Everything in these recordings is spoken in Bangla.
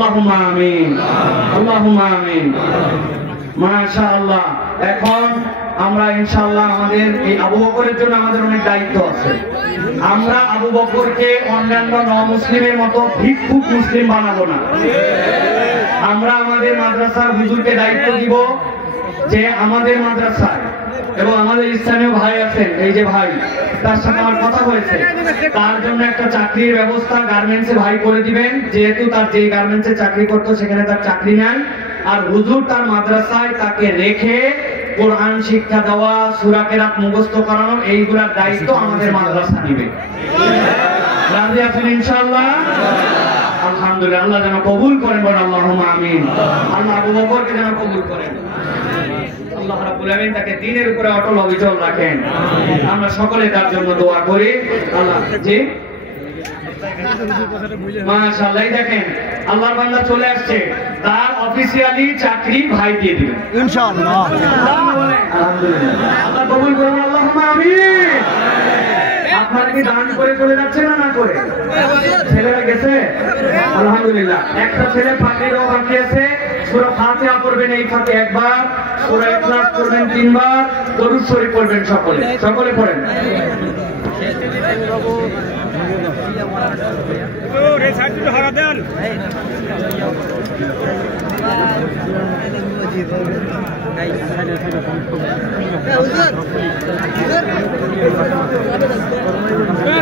আল্লাহুম্মা আমিন, আল্লাহুম্মা আমিন। মাশাআল্লাহ। এখন আমরা ইনশাআল্লাহ আমাদের এই আবু বকরের জন্য আমাদের অনেক দায়িত্ব আছে। আমরা আবু বকরকে অন্যান্য নমুসলিমের মতো ভিক্ষুক মুসলিম বানাবো না। আমরা আমাদের মাদ্রাসার হুজুরকে দায়িত্ব দিব যে আমাদের মাদ্রাসায় এবং আমাদের স্থানীয় ভাই আছেন, এই যে ভাই, তার সাথে আমার কথা হয়েছে, তার জন্য একটা চাকরির ব্যবস্থা গার্মেন্টসে ভাই করে দিবেন, যেহেতু তার যেই গার্মেন্টসে চাকরি করতো সেখানে তার চাকরি নাই। আর হুজুর তার মাদ্রাসায় তাকে রেখে কোরআন শিক্ষা দেওয়া, সূরা কেরাত মুখস্থ করানো, এইগুলার দায়িত্ব আমাদের মাদ্রাসা নিবে। রাজি আছেন ইনশাআল্লাহ? আলহামদুলিল্লাহ। আল্লাহ যেন কবুল করেন, বলেন আল্লাহুম্মা আমিন। আল্লাহ আবু বকরকে যেন কবুল করেন, আল্লাহ রাব্বুল আমিন তাকে দ্বীনের উপরে অটল অবিচল রাখেন। আমরা সকলে তার জন্য দোয়া করি। আল্লাহ জি মাশাআল্লাহ। দেখেন আল্লাহর বান্দা চলে আসছে, তার অফিশিয়ালি চাকরি ভাই দিয়ে দিবেন ইনশাআল্লাহ। আলহামদুলিল্লাহ। আল্লাহ কবুল করুন, আল্লাহুম্মা আমিন। আপনারা কি দান করে চলে যাচ্ছে না করে? ছেলেরা গেছে আলহামদুলিল্লাহ। একটা ছেলে পাখিরও বাকি আছে। সূরা ফাতিহা পড়বেন এই খাতে একবার, সূরা ইখলাস পড়বেন 3 বার, দরুদ শরীফ পড়বেন সকলে, সকলে পড়েন। রে সাইড তো হারা দেন।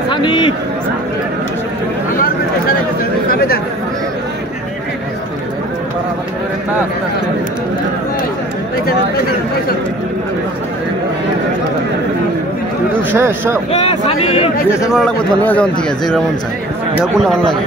সানি শেষ বিএসএন ভালো লাগবে ধন্যবাদ যখন থেকে যে গ্রাম চাই যা কোনো ভালো লাগে।